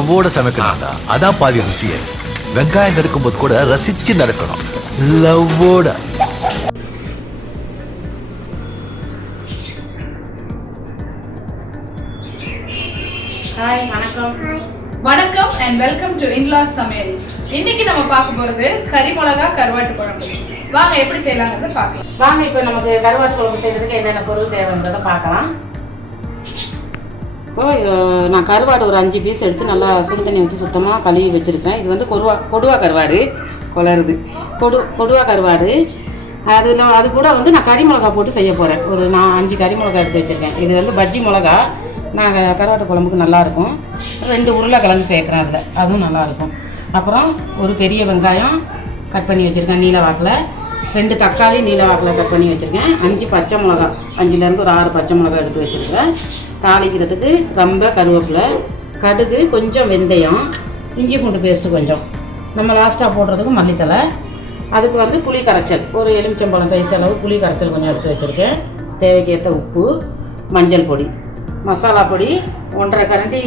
லவ்வோட சமைக்கணும்டா. அதான் பாதி ருசியே. வெங்காயம் நறுக்கும் போது கூட ரசிச்சு நறுக்கணும். லவ்வோட. ஹாய் வணக்கம். வணக்கம் அண்ட் வெல்கம் டு இன்லாஸ் சமையல். இன்னைக்கு நம்ம பார்க்க போறது கறி மிளகா கருவாட்டு குழம்பு. வாங்க எப்படி செய்யலாங்கிறத பார்க்கலாம். வாங்க இப்போ நமக்கு கருவாட்டு குழம்பு செய்யறதுக்கு என்னென்ன பொருள் தேவைன்றதை பார்க்கலாம். இப்போ நான் கருவாடு ஒரு அஞ்சு பீஸ் எடுத்து நல்லா சுடு தண்ணி ஊற்றி சுத்தமாக கழுவி வச்சுருக்கேன் இது வந்து கொடுவா கொடுவா கருவாடு குளருது கொடு கொடுவா கருவாடு. அதில் அது கூட வந்து நான் கறி மிளகா போட்டு செய்ய போகிறேன் ஒரு நான் அஞ்சு கறி மிளகா எடுத்து வச்சுருக்கேன். இது வந்து பஜ்ஜி மிளகா. நான் கருவாட்டு குழம்புக்கு நல்லாயிருக்கும் ரெண்டு உருளைக்கிழங்கு சேர்க்குறேன் அதில். அதுவும் நல்லாயிருக்கும் அப்புறம் ஒரு பெரிய வெங்காயம் கட் பண்ணி வச்சுருக்கேன் நீல வாக்கில். ரெண்டு தக்காளி நீல வாக்கில் கட் பண்ணி வச்சுருக்கேன். அஞ்சு பச்சை மிளகா. அஞ்சுலேருந்து ஒரு ஆறு பச்சை மிளகா எடுத்து வச்சுருக்கேன். தாளிக்கிறதுக்கு ரொம்ப கருவேப்பிலை கடுகு கொஞ்சம் வெந்தயம் இஞ்சி பூண்டு பேஸ்ட்டு கொஞ்சம். நம்ம லாஸ்ட்டாக போடுறதுக்கு மல்லித்தலை அதுக்கு வந்து புளி கரைச்சல். ஒரு எலுமிச்சம்பழம் சைஸ் அளவு புளி கரைச்சல் கொஞ்சம் எடுத்து வச்சுருக்கேன். தேவைக்கேற்ற உப்பு மஞ்சள் பொடி. மசாலா பொடி ஒன்றரை கரண்டி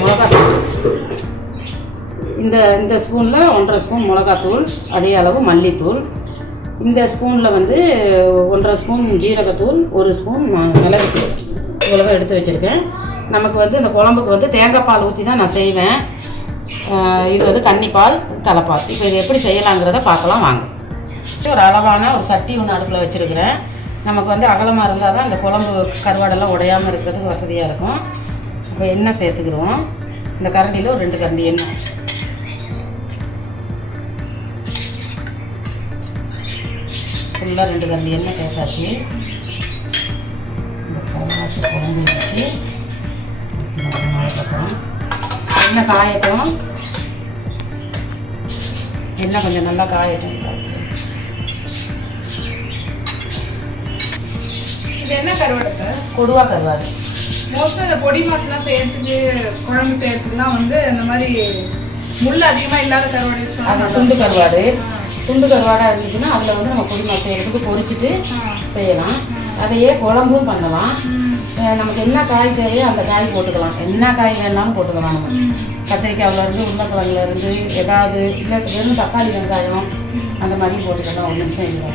மிளகாத்தூள். இந்த இந்த ஸ்பூனில் ஒன்றரை ஸ்பூன் மிளகாத்தூள் அதே அளவு மல்லித்தூள். இந்த ஸ்பூனில் வந்து ஒன்றரை ஸ்பூன் ஜீரகத்தூள் ஒரு ஸ்பூன் மிளகுத்தூள் இவ்வளோதான் எடுத்து வச்சுருக்கேன். நமக்கு வந்து இந்த குழம்புக்கு வந்து தேங்காய் பால் ஊற்றி தான் நான் செய்வேன். இது வந்து கன்னிப்பால் தலைப்பால் இப்போ இது எப்படி செய்யலாங்கிறத பார்க்கலாம் வாங்க. ஒரு அளவான ஒரு சட்டி ஒன்று அடுப்பில் வச்சுருக்கிறேன். நமக்கு வந்து அகலமாக இருந்தால் தான் அந்த குழம்பு கருவாடெல்லாம் உடையாமல் இருக்கிறதுக்கு வசதியாக இருக்கும். இப்போ எண்ணெய் சேர்த்துக்கிடுவோம். இந்த கரண்டியில் ஒரு ரெண்டு கரண்டி எண்ணெய். ஃபுல்லாக ரெண்டு கரண்டி எண்ணெய் சேர்த்தாச்சு இந்த கருவாட்டு குழம்பு வச்சு அதுக்கப்புறம் எண்ணெய் காயட்டும். எண்ணெய் கொஞ்சம் நல்லா காயட்டும். இது என்ன கருவாட்டு கொடுவா கருவாடு. மோஸ்ட்டாக இந்த பொடி மாசுலாம் செய்யறதுக்கு குழம்பு செய்யறதுக்குலாம் வந்து இந்த மாதிரி முள் அதிகமா இல்லாத கருவாடு யூஸ் பண்ணுவாங்க துண்டு கருவாடு. துண்டு கருவாடாக இருந்துச்சுன்னா அதில் வந்து நம்ம பொடி மாசம் செய்யறதுக்கு பொரிச்சிட்டு செய்யலாம். அதையே குழம்பும் பண்ணலாம். நமக்கு என்ன காய் தேவையோ அந்த காய் போட்டுக்கலாம். என்ன காய் வேணாலும் போட்டுக்கலாம் நம்ம. கத்திரிக்காயிலேருந்து உருளைக்கிழங்குலேருந்து ஏதாவது இல்லை தக்காளி வெங்காயம் அந்த மாதிரி போட்டுக்கலாம். ஒரு நிமிஷம் இல்லை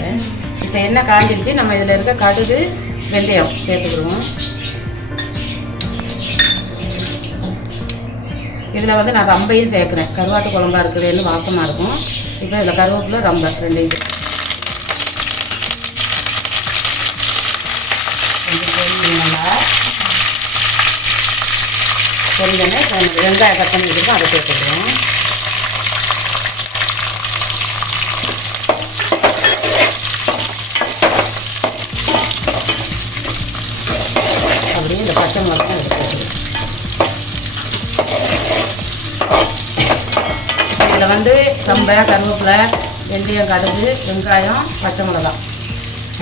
இப்போ என்ன காய்ஞ்சிருச்சு நம்ம இதில் இருக்க கடுகு வெந்தயம் சேர்த்துக்கிடுவோம். இதில் வந்து நான் ரம்பையும் சேர்க்குறேன். கருவாட்டு குழம்பா இருக்குதுன்னு வாசமாக இருக்கும். இப்போ இதில் கருவேப்பிலை ரொம்ப ரெண்டு இது. கொஞ்சம் வெங்காயம் கட் பண்ணி வச்சுருக்கோம் அதை சேர்த்துக்கிறோம் அப்படியே இந்த பச்சை மிளகாய் எடுத்து இதில் வந்து ரொம்ப கருவேப்பிலை வெந்தயம் கடுகு வெங்காயம் பச்சை மிளகாய்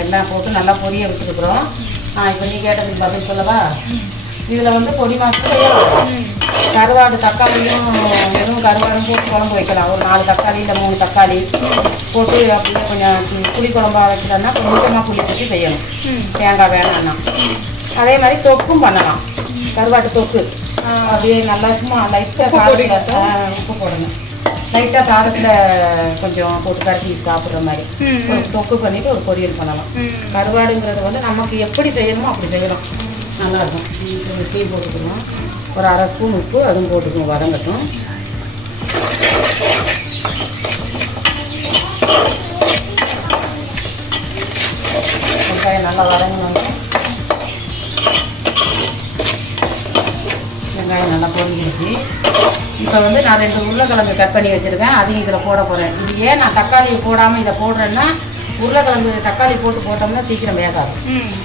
எல்லாம் போட்டு நல்லா பொரிய வச்சுருக்குறோம். ஆ இப்போ நீ கேட்டதுக்கு பதில் சொல்லவா? இதில் வந்து பொடி மாசம் கருவாடு தக்காளியும் வெறும் கருவாடும் போட்டு குழம்பு வைக்கலாம். ஒரு நாலு தக்காளி இல்லை மூணு தக்காளி போட்டு அப்படியே கொஞ்சம் புளி குழம்பா வைக்கிறோன்னா கொஞ்சமாக புளி ஊற்றி செய்யணும். தேங்காய் வேணாம்னா. அதே மாதிரி தொக்கும் பண்ணலாம். கருவாட்டு தொக்கு. அப்படியே நல்லா சும்மா லைட்டாக உப்பு போடணும். லைட்டாக சாதத்தில் கொஞ்சம் போட்டு கட்டி சாப்பிட்ற மாதிரி. ஒரு தொக்கு பண்ணிட்டு ஒரு பொரியல் பண்ணலாம். கருவாடுங்கிறது வந்து நமக்கு எப்படி செய்யணுமோ அப்படி செய்யலாம். நல்லாயிருக்கும் ஒரு டீ போட்டுக்கணும் ஒரு அரை ஸ்பூன் உப்பு அதுவும் போட்டுக்கணும் வதங்கட்டும். வெங்காயம் நல்லா வதங்கணும் வெங்காயம் நல்லா பொரிஞ்சிருச்சு. இப்போ வந்து நான் ரெண்டு உருளைக்கிழங்கு கட் பண்ணி வச்சுருக்கேன் அதையும் இதில் போட போகிறேன் இது ஏன் நான் தக்காளி போடாமல் இதை போடுறேன்னா உருளைக்கிழங்கு தக்காளி போட்டு போட்டோம்னா சீக்கிரம் வேகாது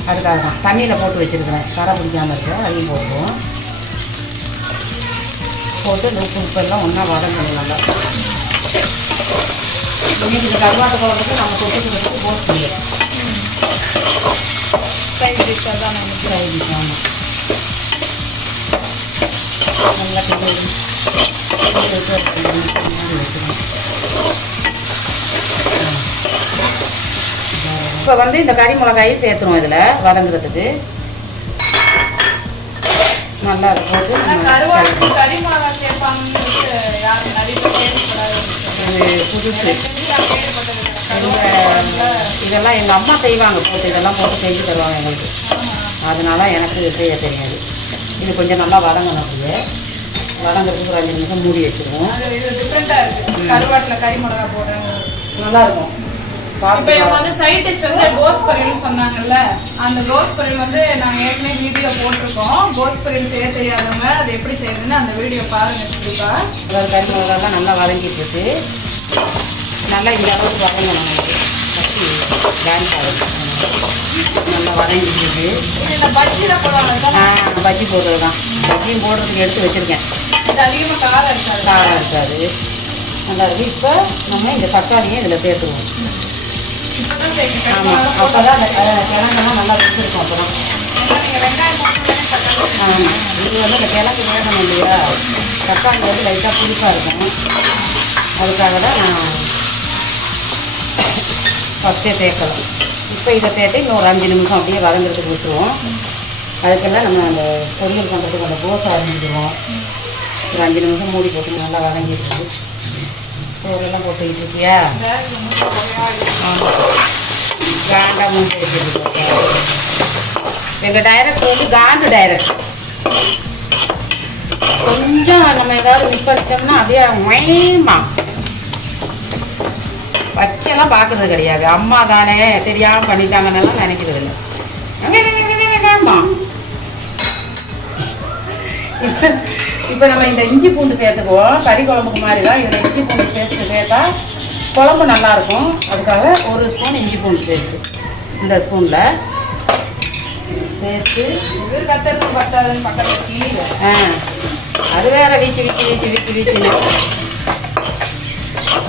அதுக்காக தான் தண்ணியில் போட்டு வச்சுருக்கிறேன் கரை பிடிக்காமல் இருக்க அதையும் போட்டுருவோம் போட்டு உப்பு உப்பெல்லாம் ஒன்றா வதங்கணும் நல்லா இன்னைக்கு இந்த கருவாட்டு குழம்புக்கு நம்ம தொட்டுக்கிறதுக்கு போட்டு முடியும் சைட் டிஷ் அதான் நமக்கு ஃப்ரை டிஷ் ஆமாம் நல்லா கிளறி கிளறி வச்சு ஒரு ரெண்டு நிமிஷம் மூடி இப்போ வந்து இந்த கறி மிளகாயும் சேர்த்துருவோம் இதில் வதங்குறதுக்கு. நல்லா கருவாட்டுக்கு கறி புதுசு. இதெல்லாம் எங்கள் அம்மா செய்வாங்க போட்டு இதெல்லாம் போட்டு செஞ்சு தருவாங்க எங்களுக்கு. அதனால எனக்கு செய்ய தெரியாது. இது கொஞ்சம் நல்லா வதங்கணும் அப்படியே. வதங்கிறதுக்கு ஒரு அஞ்சு நிமிஷம் மூடி வச்சுருவோம். அது இது டிஃப்ரெண்டா இருக்கு. கருவாட்டுல கறி மிளகா போடுறாங்க நல்லா இருக்கும் இப்போ இவங்க வந்து சைட் டிஷ் வந்து கோஸ் பொரியல் சொன்னாங்கல்ல அந்த கோஸ் பொரியல் வந்து நாங்கள் ஏற்கனவே வீடியோ போட்டிருக்கோம். கோஸ் பொரியல் செய்ய தெரியாதவங்க அது எப்படி செய்யறதுன்னு அந்த வீடியோ பாருங்க கண்டிப்பா. அதாவது கறி மிளகாலாம் நல்லா வதங்கிட்டு நல்லா இந்த அளவுக்கு வதங்கணும். நல்லா வதங்கிட்டு பஜ்ஜி போடுறது தான் பஜ்ஜியும் போடுறதுக்கு எடுத்து வச்சுருக்கேன் அதிகமாக காரம் இருக்காது காரம் இருக்காது நல்லா இருக்குது இப்போ நம்ம இந்த தக்காளியை இதில் சேர்த்துருவோம் ஆமாம் அப்போ தான் அந்த கிழங்கெல்லாம் நல்லா வச்சுருக்கோம் அப்புறம் ஆமாம் இது வந்து இந்த கிழங்கு வேகணும் இல்லையா தக்காளி வந்து லைட்டாக புதுசாக இருக்கும் அதுக்காக தான் நான் ஃபஸ்ட்டே சேர்க்கலாம் இப்போ இதை சேர்த்து இன்னும் ஒரு அஞ்சு நிமிஷம் அப்படியே வதங்கிறதுக்கு விட்டுருவோம். அதுக்கெல்லாம் நம்ம அந்த பொரியல் பண்ணுறதுக்கு அந்த கோசை ஆரம்பிச்சிடுவோம் ஒரு அஞ்சு நிமிஷம் மூடி போட்டு நல்லா வதங்கிடுச்சு. சோறெல்லாம் போட்டுக்கிட்டு இருக்கியா ஆமாம் காண்டா மூஞ்சி எங்கள் டைரக்ட் வந்து காண்டு டைரக்ட் கொஞ்சம் நம்ம ஏதாவது மிஸ் பண்ணிட்டோம்னா அப்படியே மயமா அதெல்லாம் பார்க்கறது கிடையாது. அம்மா தானே தெரியாமல் பண்ணிட்டாங்கன்னெல்லாம் நினைக்கிறது இல்லை. இப்போ இப்போ நம்ம இந்த இஞ்சி பூண்டு சேர்த்துக்குவோம். கறி குழம்புக்கு மாதிரி தான் இதில் இஞ்சி பூண்டு பேஸ்ட்டு சேர்த்தா குழம்பு நல்லாயிருக்கும் அதுக்காக ஒரு ஸ்பூன் இஞ்சி பூண்டு பேஸ்ட்டு. இந்த ஸ்பூனில் சேர்த்து இவர் கத்துறது பத்தாதுன்னு பக்கத்தில் கீழே ஆ அது வேறு வீச்சு வீச்சு வீச்சு வீச்சு வீச்சு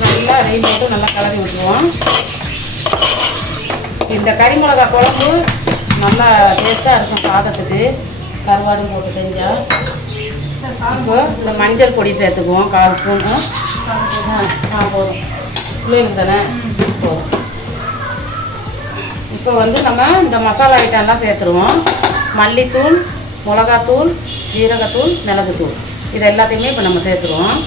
நல்லா நெய் போட்டு நல்லா கலரி விட்டுருவோம். இந்த கறி மிளகா குழம்பு நல்லா டேஸ்ட்டாக இருக்கும் சாதத்துக்கு. கருவாடும் போட்டு செஞ்சால் இப்போ இந்த மஞ்சள் பொடி சேர்த்துக்குவோம் கால் ஸ்பூனும் ஆ போதும். பிள்ளைங்க தானே? போதும். இப்போ வந்து நம்ம இந்த மசாலா ஐட்டம்லாம் சேர்த்துருவோம். மல்லித்தூள் மிளகாத்தூள் ஜீரகத்தூள் மிளகுத்தூள். இது எல்லாத்தையுமே இப்போ நம்ம சேர்த்துருவோம்.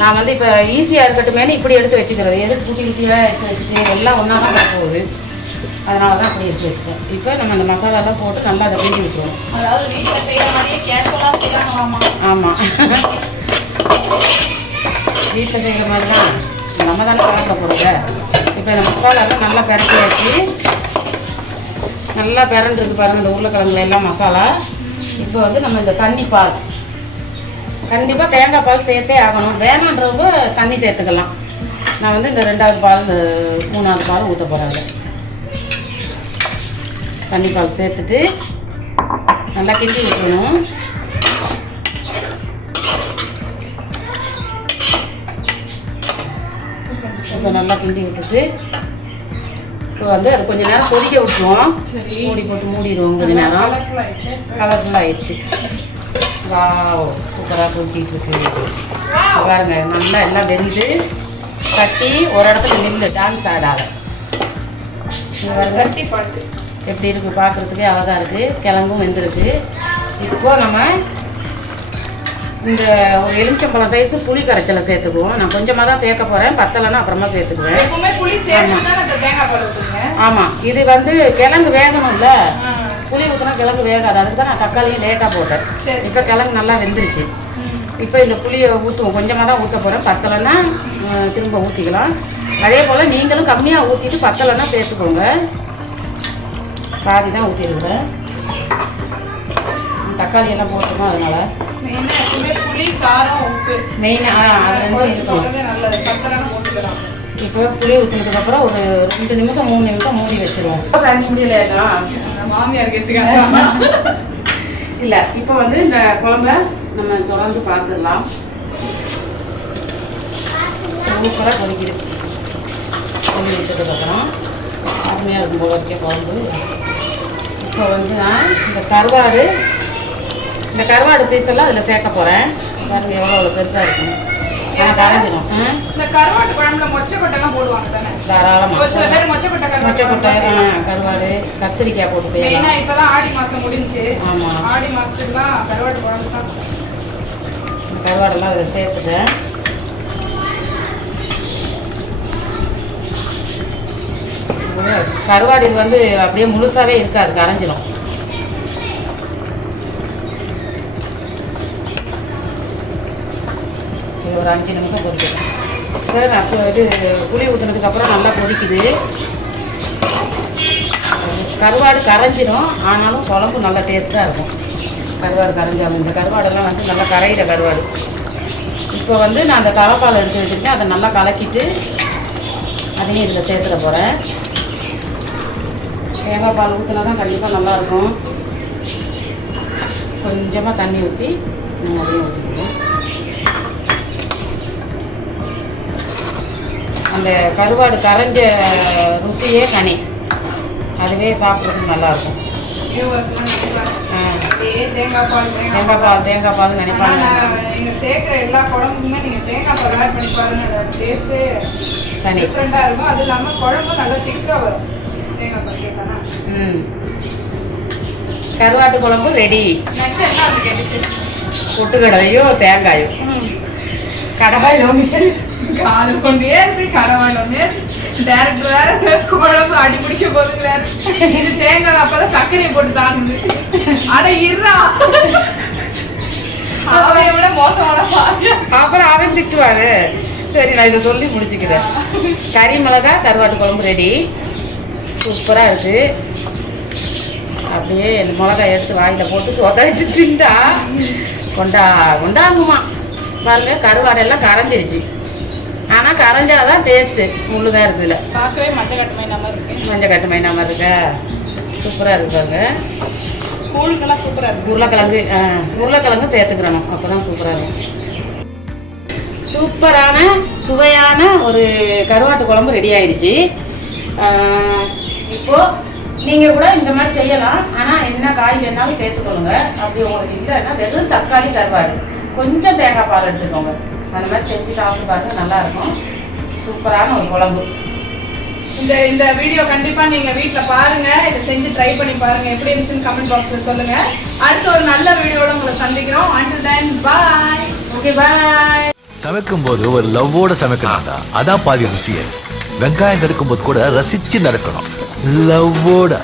நான் வந்து இப்போ ஈஸியாக இருக்கட்டுமேனு இப்படி எடுத்து வச்சுக்கிறது. எதுக்கு குட்டி குட்டியாக எடுத்து வச்சுட்டு எல்லாம் ஒன்றா தான் போகுது. அதனால தான் அப்படி எடுத்து வச்சுட்டேன் இப்போ நம்ம இந்த மசாலாலாம் போட்டு நல்லா அதை கிண்டி விட்டுருவோம். அதாவது வீட்டில் செய்கிற மாதிரியே கேஷுவலாக செய்யலாங்களாமா ஆமாம் வீட்டில் செய்கிற மாதிரி தான் நம்ம தானே கலக்க போகிறத இப்போ இந்த மசாலாலாம் நல்லா பிரட்டியாச்சு நல்லா பிறண்டிருக்கு பாருங்க இந்த உருளைக்கிழங்குல எல்லாம் மசாலா. இப்போ வந்து நம்ம இந்த தண்ணி பால். கண்டிப்பாக தேங்காய் பால் சேர்த்தே ஆகணும். வேணான்றவங்க தண்ணி சேர்த்துக்கலாம். நான் வந்து இந்த ரெண்டாவது பால் மூணாவது பால் ஊற்ற போகிறாங்க தண்ணி பால் சேர்த்துட்டு நல்லா கிண்டி விட்டுறணும் இப்போ நல்லா கிண்டி விட்டுட்டு இப்போ வந்து அது கொஞ்ச நேரம் கொதிக்க விட்டுருவோம். மூடி போட்டு மூடிடுவோம் கொஞ்ச நேரம். கலர்ஃபுல் ஆயிடுச்சு. கலர்ஃபுல் ஆயிடுச்சு. வாவ் சூப்பராக கொதிச்சிட்டு இருக்கு பாருங்க நல்லா எல்லாம் வெந்து கட்டி ஒரு இடத்துல நின்று டான்ஸ் ஆடாத. எப்படி இருக்கு பார்க்கறதுக்கே அழகா இருக்கு. கிழங்கும் வெந்திருக்கு. இப்போ நம்ம இந்த ஒரு எலுமிச்சம்பழம் சைஸு புளி கரைச்சலை சேர்த்துக்குவோம். நான் கொஞ்சமாக தான் சேர்க்க போகிறேன் பத்தலைன்னா அப்புறமா சேர்த்துக்குவேன். ஆமாம் இது வந்து கிழங்கு வேகணும்ல. புளி ஊற்றினா கிழங்கு வேகாது. அதுக்கு தான் நான் தக்காளியும் லேட்டாக போட்டேன். சரி இப்போ கிழங்கு நல்லா வெந்துருச்சு. இப்போ இந்த புளியை ஊற்றுவோம் கொஞ்சமாக தான் ஊற்ற போகிறேன் பத்தலைன்னா திரும்ப ஊற்றிக்கலாம் அதே போல் நீங்களும் கம்மியாக ஊற்றிட்டு பத்தலைன்னா சேர்த்துக்கோங்க பாதி தான் ஊற்றிருக்கிறேன் தக்காளி எல்லாம் போட்டுருக்கோம் அதனால். புளி காரம் உப்பு. மெயினாக அது ரெண்டும் இருக்கும். இப்போ புளி ஊற்றினதுக்கப்புறம் ஒரு ரெண்டு நிமிஷம் மூணு நிமிஷம் மூடி வச்சிருவோம். தண்ணி முடியலையா மாமியார் கேட்டுக்காங்க இல்லை இப்போ வந்து இந்த குழம்ப நம்ம தொடர்ந்து பார்த்துடலாம். சூப்பராக கொதிக்குது. கொதி வச்சதுக்கப்புறம் அருமையாக இருக்கும் போல இருக்க குழம்பு. இப்போ வந்து நான் இந்த கருவாடு இந்த கருவாடு பீஸ் எல்லாம் அதில் சேர்க்க போகிறேன் பாருங்க எவ்வளோ எவ்வளோ பெருசாக இருக்கும் இந்த கருவாட்டு குழம்புல மொச்சக்கொட்டை எல்லாம் போடுவாங்க தானே? தாராளமாக ஒரு சில பேர் மொச்சக்கொட்டை மொச்சக்கொட்டை கருவாடு கத்திரிக்காய் போட்டு செய்யலாம். இப்பதான் ஆடி மாசம் முடிஞ்சு. ஆமா. ஆடி மாசத்துக்குலாம் கருவாட்டு குழம்பு தான். கருவாடெல்லாம் அதில் சேர்த்துட்டேன். கருவாடு இது வந்து அப்படியே முழுசாவே இருக்காது கரைஞ்சிடும் இது ஒரு அஞ்சு நிமிஷம் கொதிக்கணும் சார் அப்போ இது புளி ஊற்றுனதுக்கப்புறம் நல்லா கொதிக்குது. கருவாடு கரைஞ்சிடும் ஆனாலும் குழம்பு நல்லா டேஸ்ட்டாக இருக்கும். கருவாடு கரைஞ்சாலும். இந்த கருவாடெல்லாம் வந்து நல்லா கரையிற கருவாடு. இப்போ வந்து நான் அந்த தலைப்பால் எடுத்து வச்சுருக்கேன். அதை நல்லா கலக்கிட்டு அதையும் இதில் சேர்த்துட போகிறேன் தேங்காய் பால் ஊற்றினா தான் கண்டிப்பாக நல்லாயிருக்கும். கொஞ்சமாக தண்ணி ஊற்றி நான் அதையும் ஊற்றிக்குவோம் அந்த கருவாடு கரைஞ்ச ருசியே தனி அதுவே சாப்பிட்றதுக்கு நல்லாயிருக்கும். தேங்காய் பால் தேங்காய் பால் தேங்காய் பால் நினைப்பாங்க. நான் நீங்க சேர்க்கிற எல்லா குழம்புக்குமே நீங்க தேங்காய் பால் ஆட் பண்ணி பாருங்க. டேஸ்ட்டு தனி டிஃப்ரெண்டா இருக்கும். அது இல்லாம குழம்பு நல்லா திக்கா வரும். தேங்காய் பால் சேர்த்தானா ம். கருவாட்டு குழம்பு ரெடி நெக்ஸ்ட் என்ன அது கேட்டுச்சு பொட்டுக்கடலையோ தேங்காயோ கடாயில் காலு கொண்டே இருக்கு கடவாயில் ஒன்னே டேரக்டர் வேற குழம்பு அடி பிடிக்க போதுங்கிறாரு இது தேங்காய் அப்பதான் சர்க்கரையை போட்டு தாங்குது. அட இருறா அவரை விட மோசமான அப்புறம் அவன் திட்டுவாரு. சரி நான் இதை சொல்லி முடிச்சுக்கிறேன். கறி மிளகா கருவாட்டு குழம்பு ரெடி சூப்பராக இருக்குது அப்படியே இந்த மிளகாய் எடுத்து வாங்கிட்ட போட்டு சொதச்சு திண்டா கொண்டா கொண்டாங்குமா பாருங்க கருவாடெல்லாம் கரைஞ்சிருச்சு. ஆனால் கரைஞ்சாதான் டேஸ்ட்டு முள்ளுதான் இருக்குதுல. பார்க்கவே மஞ்சள் கட்டுமை நம்ம இருக்கு. மஞ்சள் கட்டு மைனா மாதிரி இருக்கா? சூப்பராக இருக்கு பாருங்க. கூழுக்கெல்லாம் சூப்பரா இருக்கு. உருளைக்கிழங்கு ஆ, உருளைக்கிழங்கு சேர்த்துக்கிறணும். அப்போ தான் சூப்பராக இருக்கும். சூப்பரான சுவையான ஒரு கருவாட்டு குழம்பு ரெடி ஆயிடுச்சு. ஆ, இப்போ நீங்கள் கூட இந்த மாதிரி செய்யலாம். ஆனால் என்ன காய் வேணாலும் சேர்த்துக்கொள்ளுங்க. அப்படி உங்களுக்கு இல்லைன்னா வெறும் தக்காளி கருவாடு. கொஞ்சம் தேங்காய் பால் எடுத்துக்கோங்க. அந்த மாதிரி செஞ்சு சாப்பிட்டு பாருங்க நல்லா இருக்கும். சூப்பரான ஒரு குழம்பு. இந்த இந்த வீடியோ கண்டிப்பா நீங்க வீட்ல பாருங்க. இதை செஞ்சு ட்ரை பண்ணி பாருங்க. எப்படி இருந்துச்சுன்னு கமெண்ட் பாக்ஸ்ல சொல்லுங்க. அடுத்து ஒரு நல்ல வீடியோட உங்களை சந்திக்கிறோம். Until then bye. Okay bye சமைக்கும் போது ஒரு லவ்வோட சமைக்கணும்டா. அதான் பாதி ருசியே வெங்காயம் நறுக்கும் போது கூட ரசிச்சு நறுக்கணும் லவ்வோட.